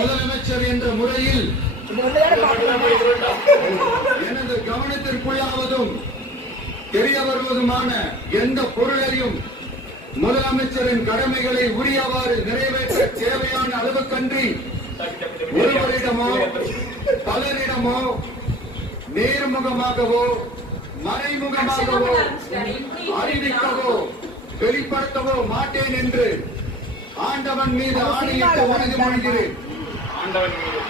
முதலமைச்சர் என்ற முறையில் எனது கவனத்திற்குள்ளாவதும் தெரிய வருவதுமான எந்த பொருளையும் முதலமைச்சரின் கடமைகளை உரியவாறு நிறைவேற்ற தேவையான அளவுக்கன்றி ஒருவரிடமோ பலரிடமோ நேர்முகமாகவோ மறைமுகமாகவோ அறிவிக்கவோ வெளிப்படுத்தவோ மாட்டேன் என்று ஆண்டவன் மீது ஆணையிட்டு உறுதிமொழிகிறேன். ஆண்டவன் மீது